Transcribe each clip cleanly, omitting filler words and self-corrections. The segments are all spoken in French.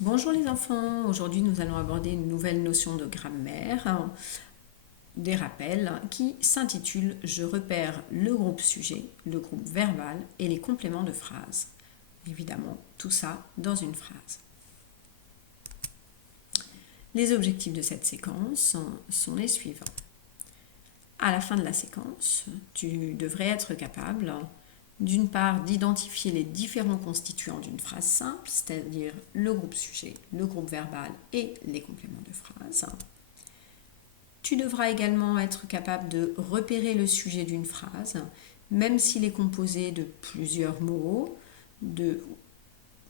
Bonjour les enfants, aujourd'hui nous allons aborder une nouvelle notion de grammaire, des rappels, qui s'intitule Je repère le groupe sujet, le groupe verbal et les compléments de phrase. Évidemment, tout ça dans une phrase. Les objectifs de cette séquence sont les suivants. À la fin de la séquence, tu devrais être capable d'une part d'identifier les différents constituants d'une phrase simple, c'est-à-dire le groupe sujet, le groupe verbal et les compléments de phrase. Tu devras également être capable de repérer le sujet d'une phrase, même s'il est composé de plusieurs mots, de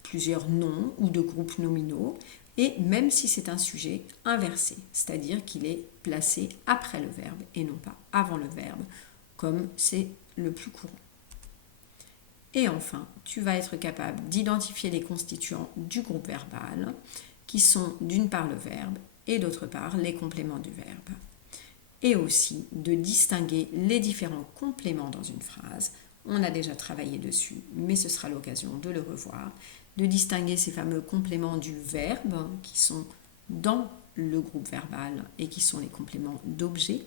plusieurs noms ou de groupes nominaux, et même si c'est un sujet inversé, c'est-à-dire qu'il est placé après le verbe et non pas avant le verbe, comme c'est le plus courant. Et enfin, tu vas être capable d'identifier les constituants du groupe verbal, qui sont d'une part le verbe et d'autre part les compléments du verbe. Et aussi de distinguer les différents compléments dans une phrase. On a déjà travaillé dessus, mais ce sera l'occasion de le revoir. De distinguer ces fameux compléments du verbe qui sont dans le groupe verbal et qui sont les compléments d'objet,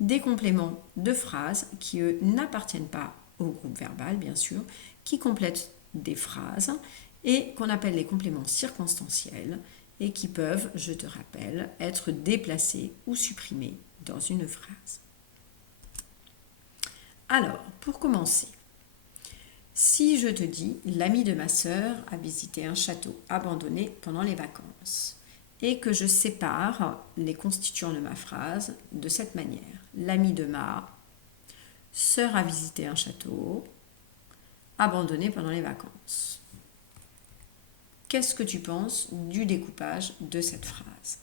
des compléments de phrases qui, eux, n'appartiennent pas au groupe verbal, bien sûr, qui complètent des phrases et qu'on appelle les compléments circonstanciels et qui peuvent, je te rappelle, être déplacés ou supprimés dans une phrase. Alors, pour commencer, si je te dis « L'ami de ma sœur a visité un château abandonné pendant les vacances » et que je sépare les constituants de ma phrase de cette manière. L'ami de ma sœur a visité un château abandonné pendant les vacances. Qu'est-ce que tu penses du découpage de cette phrase ?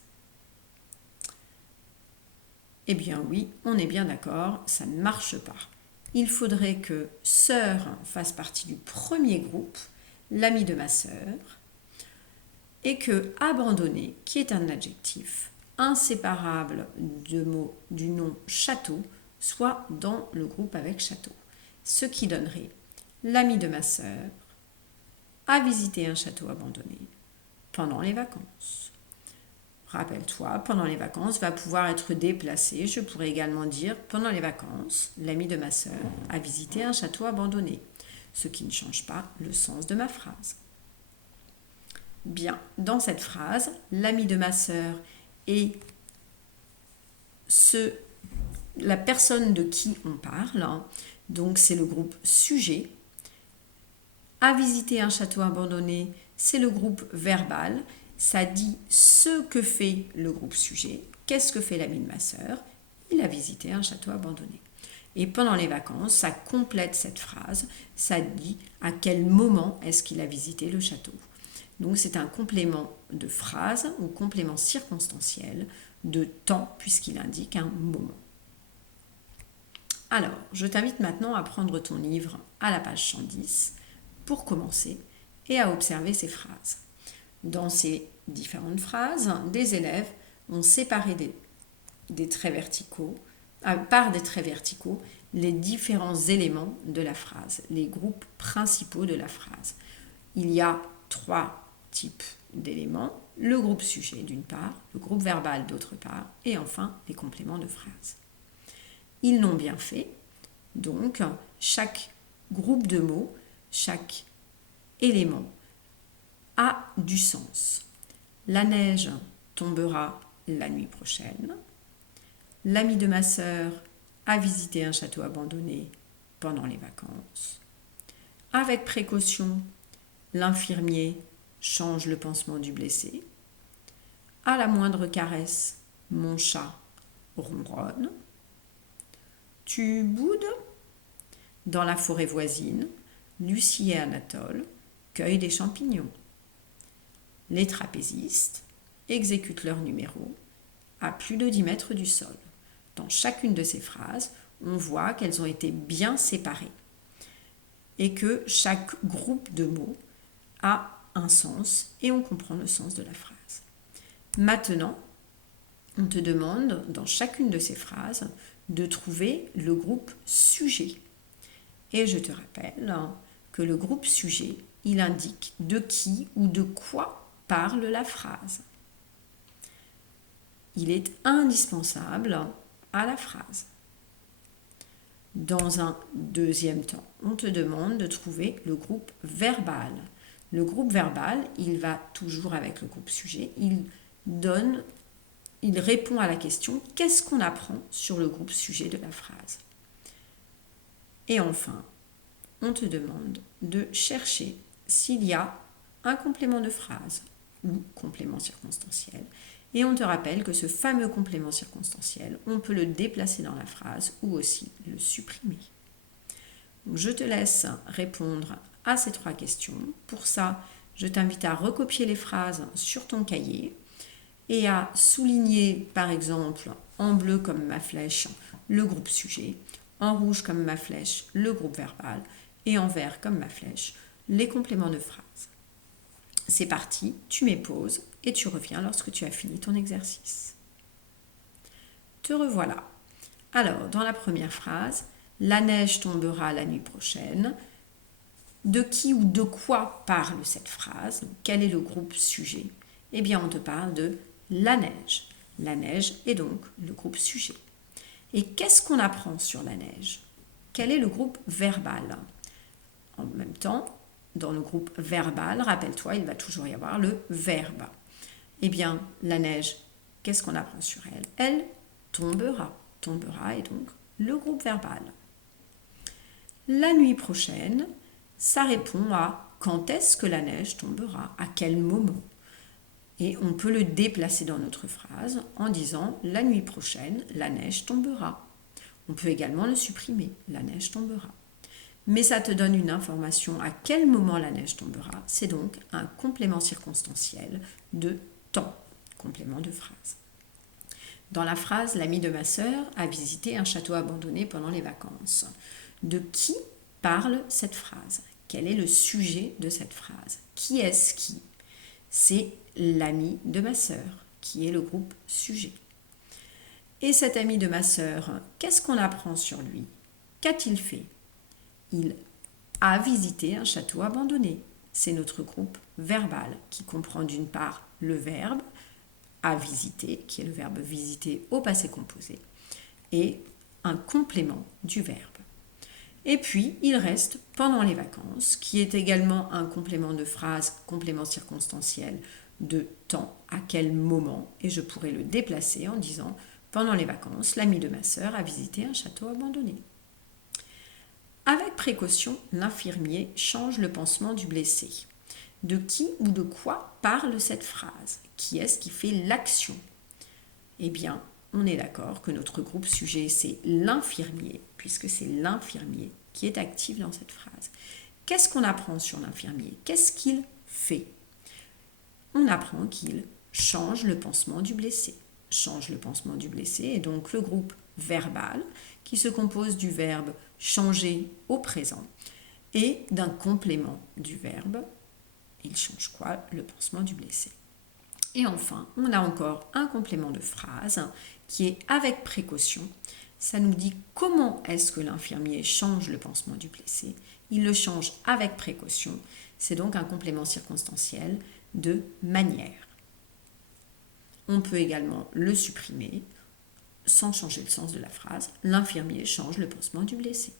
Eh bien oui, on est bien d'accord, ça ne marche pas. Il faudrait que sœur fasse partie du premier groupe, l'ami de ma sœur, et que abandonné, qui est un adjectif inséparable du nom château, soit dans le groupe avec château. Ce qui donnerait l'ami de ma sœur a visité un château abandonné pendant les vacances. Rappelle-toi, pendant les vacances va pouvoir être déplacé. Je pourrais également dire, pendant les vacances, l'ami de ma sœur a visité un château abandonné, ce qui ne change pas le sens de ma phrase. Bien, dans cette phrase, l'ami de ma sœur est la personne de qui on parle, donc c'est le groupe sujet. A visité un château abandonné, c'est le groupe verbal. Ça dit ce que fait le groupe sujet. Qu'est-ce que fait l'ami de ma sœur ? Il a visité un château abandonné. Et pendant les vacances, ça complète cette phrase. Ça dit à quel moment est-ce qu'il a visité le château. Donc c'est un complément de phrase ou complément circonstanciel de temps puisqu'il indique un moment. Alors, je t'invite maintenant à prendre ton livre à la page 110 pour commencer et à observer ces phrases. Dans ces différentes phrases, des élèves ont séparé des traits verticaux, par des traits verticaux les différents éléments de la phrase, les groupes principaux de la phrase. Il y a 3 types d'éléments, le groupe sujet d'une part, le groupe verbal d'autre part, et enfin les compléments de phrase. Ils l'ont bien fait, donc chaque groupe de mots, chaque élément a du sens. La neige tombera la nuit prochaine. L'ami de ma sœur a visité un château abandonné pendant les vacances. Avec précaution, l'infirmier change le pansement du blessé. À la moindre caresse, mon chat ronronne. Tu boudes ? Dans la forêt voisine, Lucie et Anatole cueillent des champignons. Les trapézistes exécutent leur numéro à plus de 10 mètres du sol. Dans chacune de ces phrases, on voit qu'elles ont été bien séparées et que chaque groupe de mots a un sens et on comprend le sens de la phrase. Maintenant, on te demande dans chacune de ces phrases de trouver le groupe sujet. Et je te rappelle que le groupe sujet, il indique de qui ou de quoi parle la phrase. Il est indispensable à la phrase. Dans un deuxième temps, on te demande de trouver le groupe verbal. Le groupe verbal, il va toujours avec le groupe sujet. Il répond à la question « Qu'est-ce qu'on apprend sur le groupe sujet de la phrase ?» Et enfin, on te demande de chercher s'il y a un complément de phrase ou complément circonstanciel. Et on te rappelle que ce fameux complément circonstanciel, on peut le déplacer dans la phrase ou aussi le supprimer. Donc, je te laisse répondre à ces 3 questions. Pour ça, je t'invite à recopier les phrases sur ton cahier et à souligner, par exemple, en bleu comme ma flèche, le groupe sujet, en rouge comme ma flèche, le groupe verbal, et en vert comme ma flèche, les compléments de phrase. C'est parti, tu mets pause et tu reviens lorsque tu as fini ton exercice. Te revoilà. Alors, dans la première phrase, la neige tombera la nuit prochaine. De qui ou de quoi parle cette phrase? Quel est le groupe sujet? Eh bien, on te parle de la neige. La neige est donc le groupe sujet. Et qu'est-ce qu'on apprend sur la neige? Quel est le groupe verbal? En même temps, dans le groupe verbal, rappelle-toi, il va toujours y avoir le verbe. Eh bien, la neige, qu'est-ce qu'on apprend sur elle? Elle tombera. Tombera est donc le groupe verbal. La nuit prochaine, ça répond à quand est-ce que la neige tombera? À quel moment? Et on peut le déplacer dans notre phrase en disant la nuit prochaine, la neige tombera. On peut également le supprimer, la neige tombera. Mais ça te donne une information à quel moment la neige tombera. C'est donc un complément circonstanciel de temps, complément de phrase. Dans la phrase, l'ami de ma sœur a visité un château abandonné pendant les vacances. De qui parle cette phrase? Quel est le sujet de cette phrase? Qui est-ce qui? C'est l'ami de ma sœur, qui est le groupe sujet. Et cet ami de ma sœur, qu'est-ce qu'on apprend sur lui? Qu'a-t-il fait? Il a visité un château abandonné. C'est notre groupe verbal qui comprend d'une part le verbe à visiter, qui est le verbe visiter au passé composé, et un complément du verbe. Et puis, il reste pendant les vacances, qui est également un complément de phrase, complément circonstanciel de temps, à quel moment, et je pourrais le déplacer en disant pendant les vacances, l'ami de ma sœur a visité un château abandonné. Avec précaution, l'infirmier change le pansement du blessé. De qui ou de quoi parle cette phrase? Qui est-ce qui fait l'action? Eh bien, on est d'accord que notre groupe sujet, c'est l'infirmier, puisque c'est l'infirmier qui est actif dans cette phrase. Qu'est-ce qu'on apprend sur l'infirmier? Qu'est-ce qu'il fait? On apprend qu'il change le pansement du blessé. Change le pansement du blessé est donc le groupe verbal qui se compose du verbe changer au présent et d'un complément du verbe. Il change quoi? Le pansement du blessé. Et enfin, on a encore un complément de phrase qui est avec précaution. Ça nous dit comment est-ce que l'infirmier change le pansement du blessé. Il le change avec précaution. C'est donc un complément circonstanciel de manière. On peut également le supprimer sans changer le sens de la phrase. L'infirmier change le pansement du blessé.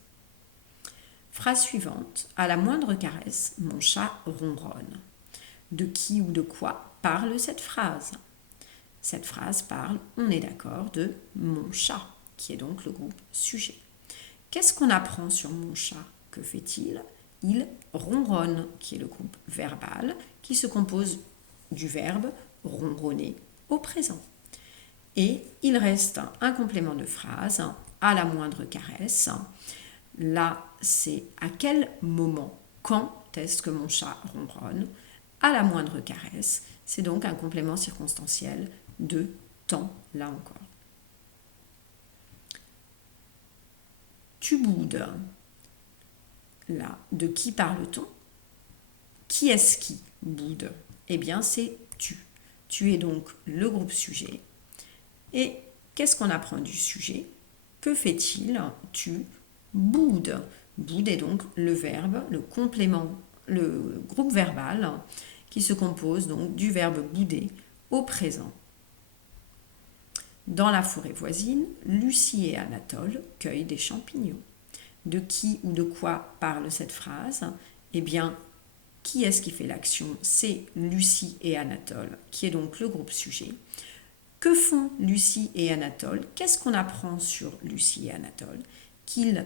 Phrase suivante. À la moindre caresse, mon chat ronronne. De qui ou de quoi parle cette phrase? Cette phrase parle, on est d'accord, de mon chat, qui est donc le groupe sujet. Qu'est-ce qu'on apprend sur mon chat? Que fait-il? Il ronronne, qui est le groupe verbal, qui se compose du verbe ronronner au présent. Et il reste un complément de phrase, à la moindre caresse. Là, c'est à quel moment, quand est-ce que mon chat ronronne? À la moindre caresse, c'est donc un complément circonstanciel de temps, là encore. Tu boudes. Là, de qui parle-t-on? Qui est-ce qui boude? Eh bien, c'est tu. Tu es donc le groupe sujet. Et qu'est-ce qu'on apprend du sujet? Que fait-il? Tu boudes. Boude est donc le verbe, le complément, le groupe verbal qui qui se compose donc du verbe bouder au présent. Dans la forêt voisine, Lucie et Anatole cueillent des champignons. De qui ou de quoi parle cette phrase? Eh bien, qui est-ce qui fait l'action? C'est Lucie et Anatole, qui est donc le groupe sujet. Que font Lucie et Anatole? Qu'est-ce qu'on apprend sur Lucie et Anatole? Qu'ils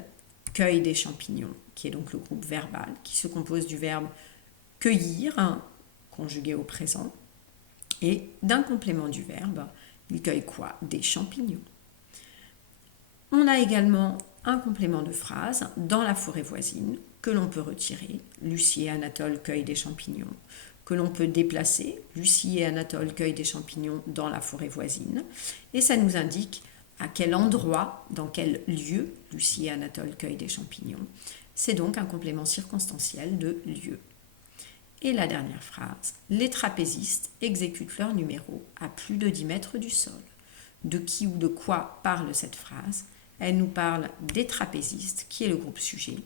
cueillent des champignons, qui est donc le groupe verbal, qui se compose du verbe cueillir, conjugué au présent, et d'un complément du verbe. Ils cueillent quoi? Des champignons. On a également un complément de phrase dans la forêt voisine que l'on peut retirer. Lucie et Anatole cueillent des champignons. Que l'on peut déplacer. Lucie et Anatole cueillent des champignons dans la forêt voisine. Et ça nous indique à quel endroit, dans quel lieu Lucie et Anatole cueillent des champignons. C'est donc un complément circonstanciel de lieu. Et la dernière phrase, les trapézistes exécutent leur numéro à plus de 10 mètres du sol. De qui ou de quoi parle cette phrase? Elle nous parle des trapézistes, qui est le groupe sujet.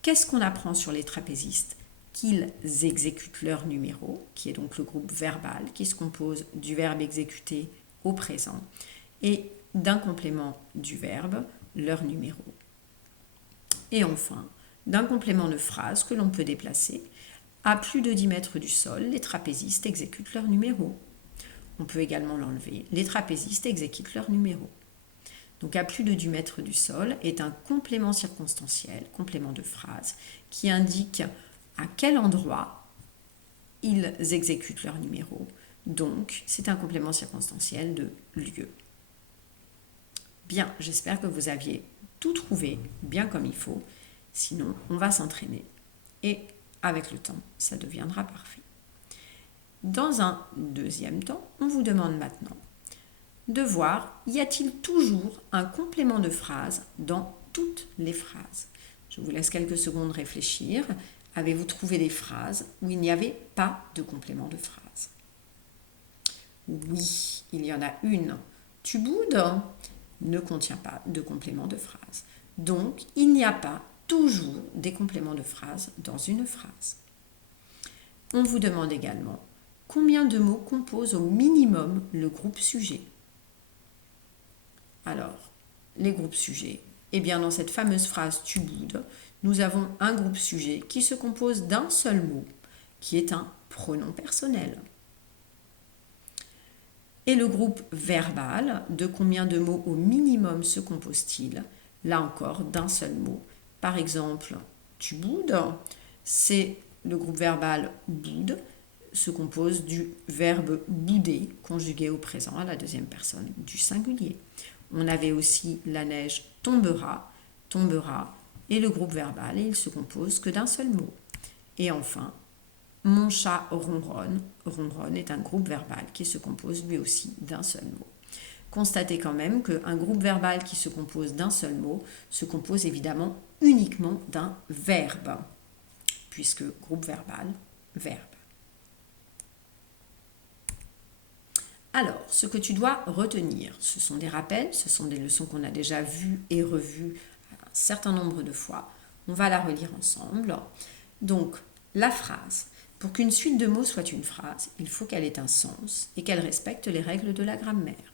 Qu'est-ce qu'on apprend sur les trapézistes? Qu'ils exécutent leur numéro, qui est donc le groupe verbal, qui se compose du verbe exécuter au présent, et d'un complément du verbe, leur numéro. Et enfin, d'un complément de phrase que l'on peut déplacer. À plus de 10 mètres du sol, les trapézistes exécutent leur numéro. On peut également l'enlever. Les trapézistes exécutent leur numéro. Donc à plus de 10 mètres du sol est un complément circonstanciel, complément de phrase, qui indique à quel endroit ils exécutent leur numéro. Donc c'est un complément circonstanciel de lieu. Bien, j'espère que vous aviez tout trouvé bien comme il faut. Sinon, on va s'entraîner. Et avec le temps, ça deviendra parfait. Dans un deuxième temps, on vous demande maintenant de voir, y a-t-il toujours un complément de phrase dans toutes les phrases? Je vous laisse quelques secondes réfléchir. Avez-vous trouvé des phrases où il n'y avait pas de complément de phrase? Oui, il y en a une. Tu boudes ne contient pas de complément de phrase. Donc, il n'y a pas toujours des compléments de phrase dans une phrase. On vous demande également combien de mots composent au minimum le groupe sujet. Alors, les groupes sujets, eh bien dans cette fameuse phrase tu boudes, nous avons un groupe sujet qui se compose d'un seul mot, qui est un pronom personnel. Et le groupe verbal, de combien de mots au minimum se compose-t-il? Là encore, d'un seul mot. Par exemple, tu boudes, c'est le groupe verbal boude, se compose du verbe bouder, conjugué au présent à la deuxième personne du singulier. On avait aussi la neige tombera, tombera, et le groupe verbal, il se compose que d'un seul mot. Et enfin, mon chat ronronne, ronronne est un groupe verbal qui se compose lui aussi d'un seul mot. Constatez quand même qu'un groupe verbal qui se compose d'un seul mot se compose évidemment uniquement d'un verbe, puisque groupe verbal, verbe. Alors, ce que tu dois retenir, ce sont des rappels, ce sont des leçons qu'on a déjà vues et revues un certain nombre de fois. On va la relire ensemble. Donc, la phrase. Pour qu'une suite de mots soit une phrase, il faut qu'elle ait un sens et qu'elle respecte les règles de la grammaire.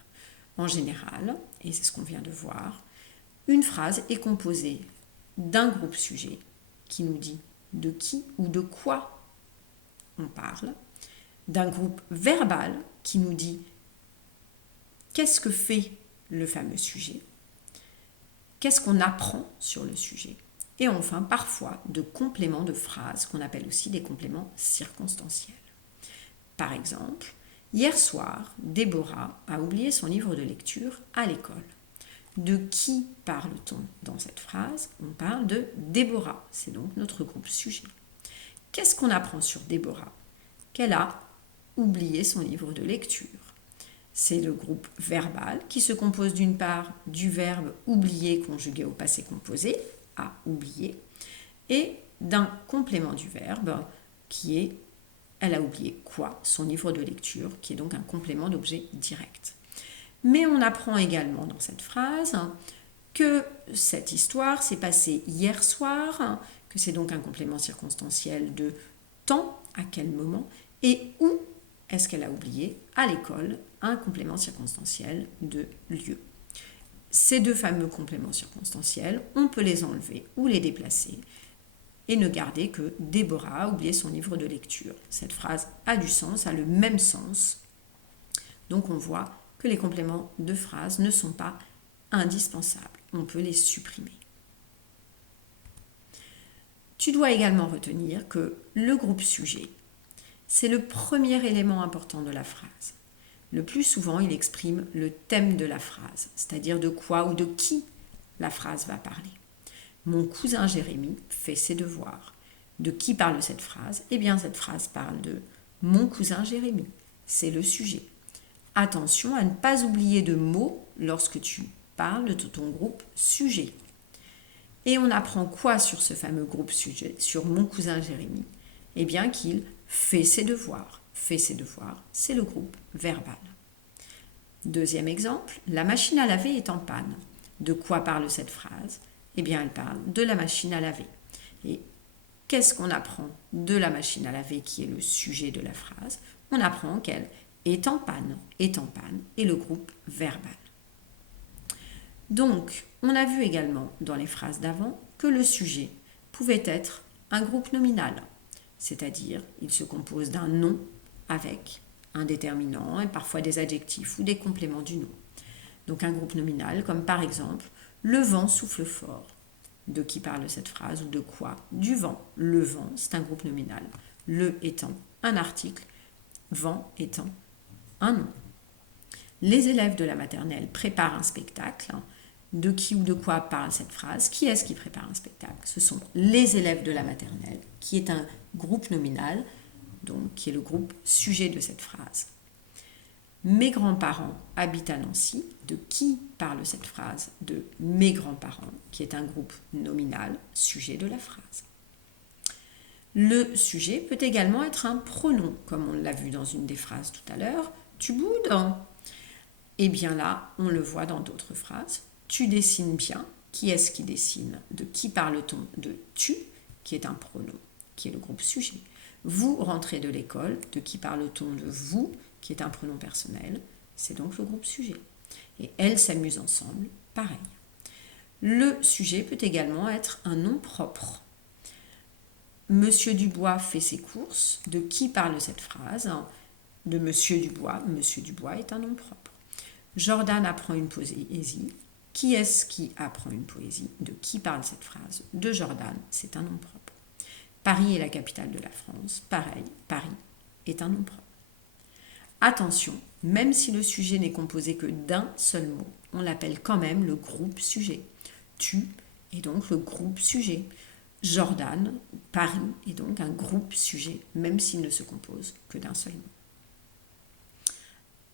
En général, et c'est ce qu'on vient de voir, une phrase est composée d'un groupe sujet qui nous dit de qui ou de quoi on parle, d'un groupe verbal qui nous dit qu'est-ce que fait le fameux sujet, qu'est-ce qu'on apprend sur le sujet, et enfin parfois de compléments de phrases qu'on appelle aussi des compléments circonstanciels. Par exemple, hier soir, Déborah a oublié son livre de lecture à l'école. De qui parle-t-on dans cette phrase? On parle de Déborah, c'est donc notre groupe sujet. Qu'est-ce qu'on apprend sur Déborah? Qu'elle a oublié son livre de lecture. C'est le groupe verbal qui se compose d'une part du verbe oublier conjugué au passé composé, à oublier, et d'un complément du verbe qui est elle a oublié quoi? Son livre de lecture, qui est donc un complément d'objet direct. Mais on apprend également dans cette phrase que cette histoire s'est passée hier soir, que c'est donc un complément circonstanciel de temps, à quel moment, Et où est-ce qu'elle a oublié à l'école un complément circonstanciel de lieu. Ces deux fameux compléments circonstanciels, on peut les enlever ou les déplacer et ne garder que Déborah a oublié son livre de lecture. Cette phrase a du sens, a le même sens. Donc on voit que les compléments de phrase ne sont pas indispensables. On peut les supprimer. Tu dois également retenir que le groupe sujet, c'est le premier élément important de la phrase. Le plus souvent, il exprime le thème de la phrase, c'est-à-dire de quoi ou de qui la phrase va parler. Mon cousin Jérémy fait ses devoirs. De qui parle cette phrase? Eh bien, cette phrase parle de mon cousin Jérémy. C'est le sujet. Attention à ne pas oublier de mots lorsque tu parles de ton groupe sujet. Et on apprend quoi sur ce fameux groupe sujet, sur mon cousin Jérémy? Eh bien, qu'il fait ses devoirs. Fait ses devoirs, c'est le groupe verbal. Deuxième exemple, la machine à laver est en panne. De quoi parle cette phrase? Eh bien, elle parle de la machine à laver. Et qu'est-ce qu'on apprend de la machine à laver qui est le sujet de la phrase? On apprend qu'elle est en panne et le groupe verbal. Donc, on a vu également dans les phrases d'avant que le sujet pouvait être un groupe nominal, c'est-à-dire il se compose d'un nom avec un déterminant et parfois des adjectifs ou des compléments du nom. Donc un groupe nominal comme par exemple le vent souffle fort. De qui parle cette phrase ou de quoi? Du vent. Le vent, c'est un groupe nominal. Le étant un article, vent étant un nom. Les élèves de la maternelle préparent un spectacle. De qui ou de quoi parle cette phrase? Qui est-ce qui prépare un spectacle? Ce sont les élèves de la maternelle, qui est un groupe nominal, donc qui est le groupe sujet de cette phrase. Mes grands-parents habitent à Nancy. De qui parle cette phrase? De mes grands-parents, qui est un groupe nominal, sujet de la phrase. Le sujet peut également être un pronom, comme on l'a vu dans une des phrases tout à l'heure. Tu boudes? Eh bien là, on le voit dans d'autres phrases. Tu dessines bien. Qui est-ce qui dessine? De qui parle-t-on? De tu, qui est un pronom, qui est le groupe sujet. Vous rentrez de l'école. De qui parle-t-on? De vous, qui est un pronom personnel. C'est donc le groupe sujet. Et elles s'amusent ensemble, pareil. Le sujet peut également être un nom propre. Monsieur Dubois fait ses courses. De qui parle cette phrase? De Monsieur Dubois. Monsieur Dubois est un nom propre. Jordan apprend une poésie. Qui est-ce qui apprend une poésie? De qui parle cette phrase? De Jordan, c'est un nom propre. Paris est la capitale de la France. Pareil, Paris est un nom propre. Attention, même si le sujet n'est composé que d'un seul mot, on l'appelle quand même le groupe sujet. Tu est donc le groupe sujet. Jordan, Paris est donc un groupe sujet, même s'il ne se compose que d'un seul mot.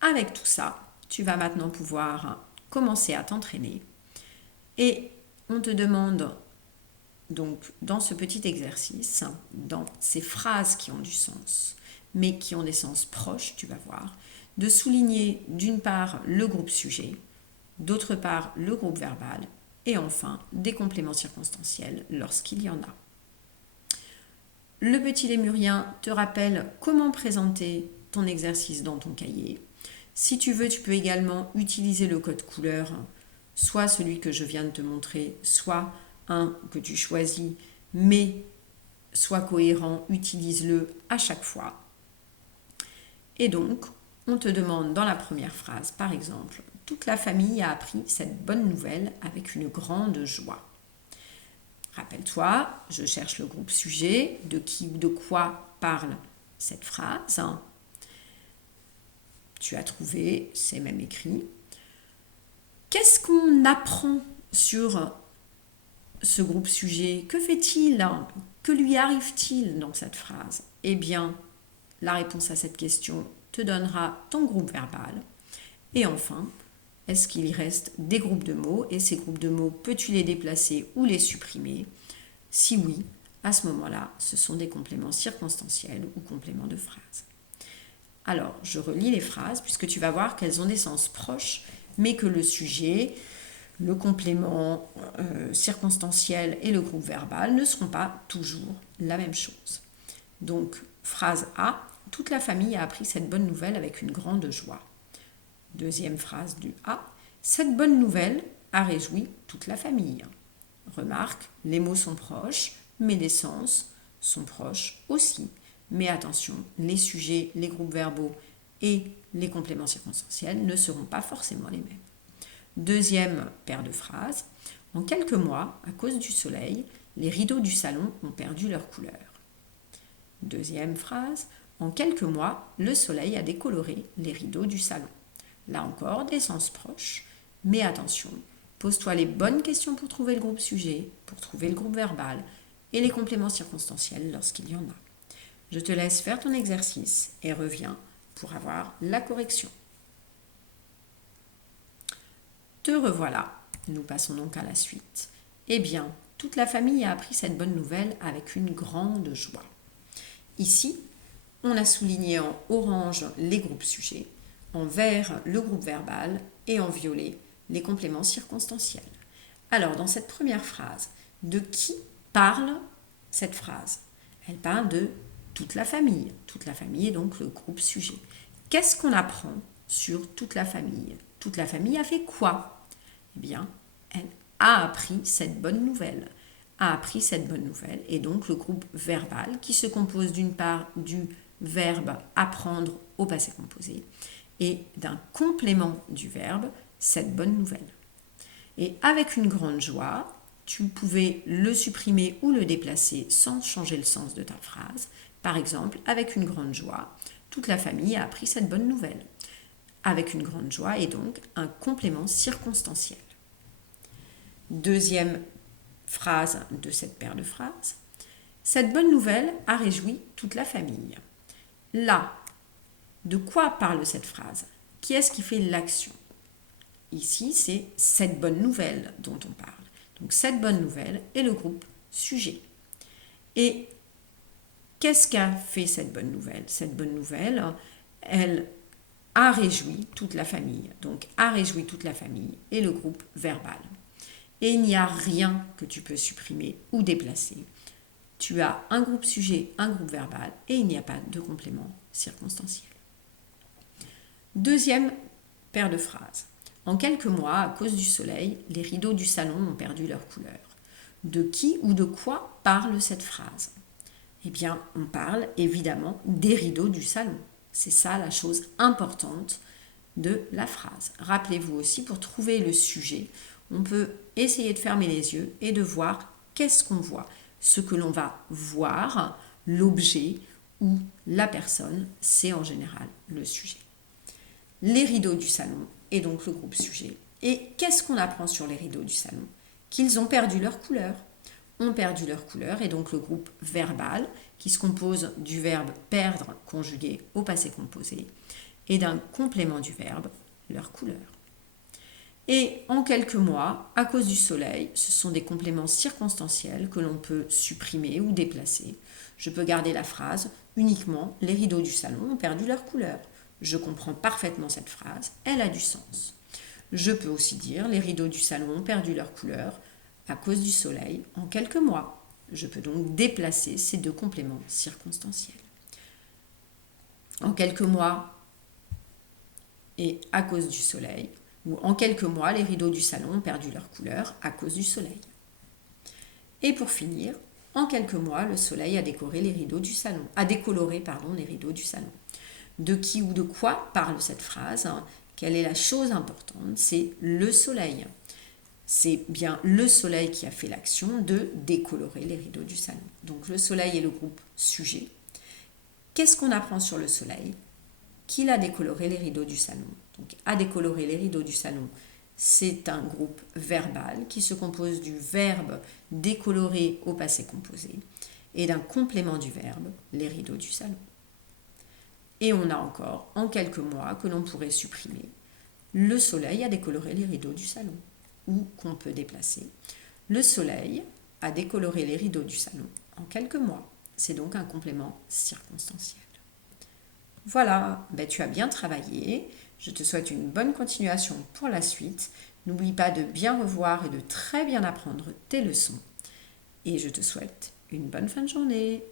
Avec tout ça, tu vas maintenant pouvoir commencer à t'entraîner. Et on te demande donc dans ce petit exercice, dans ces phrases qui ont du sens, mais qui ont des sens proches, tu vas voir, de souligner d'une part le groupe sujet, d'autre part le groupe verbal, et enfin des compléments circonstanciels lorsqu'il y en a. Le petit lémurien te rappelle comment présenter ton exercice dans ton cahier. Si tu veux, tu peux également utiliser le code couleur, soit celui que je viens de te montrer, soit un que tu choisis, mais sois cohérent, utilise-le à chaque fois. Et donc, on te demande dans la première phrase, par exemple, toute la famille a appris cette bonne nouvelle avec une grande joie. Rappelle-toi, je cherche le groupe sujet, de qui ou de quoi parle cette phrase. Tu as trouvé, c'est même écrit. Qu'est-ce qu'on apprend sur ce groupe sujet? Que fait-il? Que lui arrive-t-il dans cette phrase? Eh bien, la réponse à cette question te donnera ton groupe verbal. Et enfin, est-ce qu'il y reste des groupes de mots? Et ces groupes de mots, peux-tu les déplacer ou les supprimer? Si oui, à ce moment-là, ce sont des compléments circonstanciels ou compléments de phrase. Alors, je relis les phrases puisque tu vas voir qu'elles ont des sens proches, mais que le sujet, le complément circonstanciel et le groupe verbal ne seront pas toujours la même chose. Donc, phrase A, toute la famille a appris cette bonne nouvelle avec une grande joie. Deuxième phrase du A. Cette bonne nouvelle a réjoui toute la famille. Remarque, les mots sont proches, mais les sens sont proches aussi. Mais attention, les sujets, les groupes verbaux et les compléments circonstanciels ne seront pas forcément les mêmes. Deuxième paire de phrases. En quelques mois, à cause du soleil, les rideaux du salon ont perdu leur couleur. Deuxième phrase. En quelques mois, le soleil a décoloré les rideaux du salon. Là encore, des sens proches. Mais attention, pose-toi les bonnes questions pour trouver le groupe sujet, pour trouver le groupe verbal et les compléments circonstanciels lorsqu'il y en a. Je te laisse faire ton exercice et reviens pour avoir la correction. Te revoilà. Nous passons donc à la suite. Eh bien, toute la famille a appris cette bonne nouvelle avec une grande joie. Ici, on a souligné en orange les groupes sujets, en vert le groupe verbal et en violet les compléments circonstanciels. Alors, dans cette première phrase, de qui parle cette phrase? Elle parle de toute la famille. Toute la famille est donc le groupe sujet. Qu'est-ce qu'on apprend sur toute la famille? Toute la famille a fait quoi? Eh bien, elle a appris cette bonne nouvelle. A appris cette bonne nouvelle. Et donc, le groupe verbal qui se compose d'une part du verbe apprendre au passé composé et d'un complément du verbe cette bonne nouvelle. Et avec une grande joie, tu pouvais le supprimer ou le déplacer sans changer le sens de ta phrase. Par exemple, avec une grande joie, toute la famille a appris cette bonne nouvelle. Avec une grande joie est donc un complément circonstanciel. Deuxième phrase de cette paire de phrases. Cette bonne nouvelle a réjoui toute la famille. Là, de quoi parle cette phrase? Qui est-ce qui fait l'action? Ici, c'est cette bonne nouvelle dont on parle. Donc, cette bonne nouvelle est le groupe sujet. Et qu'est-ce qu'a fait cette bonne nouvelle? Cette bonne nouvelle, elle a réjoui toute la famille. Donc, a réjoui toute la famille est le groupe verbal. Et il n'y a rien que tu peux supprimer ou déplacer. Tu as un groupe sujet, un groupe verbal et il n'y a pas de complément circonstanciel. Deuxième paire de phrases. En quelques mois, à cause du soleil, les rideaux du salon ont perdu leur couleur. De qui ou de quoi parle cette phrase? Eh bien, on parle évidemment des rideaux du salon. C'est ça la chose importante de la phrase. Rappelez-vous aussi, pour trouver le sujet, on peut essayer de fermer les yeux et de voir qu'est-ce qu'on voit. Ce que l'on va voir, l'objet ou la personne, c'est en général le sujet. Les rideaux du salon est donc le groupe sujet. Et qu'est-ce qu'on apprend sur les rideaux du salon? Qu'ils ont perdu leur couleur. Ont perdu leur couleur et donc le groupe verbal qui se compose du verbe perdre conjugué au passé composé et d'un complément du verbe, leur couleur. Et en quelques mois, à cause du soleil, ce sont des compléments circonstanciels que l'on peut supprimer ou déplacer. Je peux garder la phrase uniquement les rideaux du salon ont perdu leur couleur. Je comprends parfaitement cette phrase, elle a du sens. Je peux aussi dire les rideaux du salon ont perdu leur couleur à cause du soleil en quelques mois. Je peux donc déplacer ces deux compléments circonstanciels. En quelques mois et à cause du soleil, ou en quelques mois, les rideaux du salon ont perdu leur couleur à cause du soleil. Et pour finir, en quelques mois, le soleil a décoloré les rideaux du salon. Les rideaux du salon. De qui ou de quoi parle cette phrase? Quelle est la chose importante? C'est le soleil. C'est bien le soleil qui a fait l'action de décolorer les rideaux du salon. Donc le soleil est le groupe sujet. Qu'est-ce qu'on apprend sur le soleil? Qu'il a décoloré les rideaux du salon. Donc a décoloré les rideaux du salon, c'est un groupe verbal qui se compose du verbe décolorer au passé composé et d'un complément du verbe, les rideaux du salon. Et on a encore, en quelques mois, que l'on pourrait supprimer. Le soleil a décoloré les rideaux du salon, ou qu'on peut déplacer. Le soleil a décoloré les rideaux du salon en quelques mois. C'est donc un complément circonstanciel. Voilà, tu as bien travaillé. Je te souhaite une bonne continuation pour la suite. N'oublie pas de bien revoir et de très bien apprendre tes leçons. Et je te souhaite une bonne fin de journée.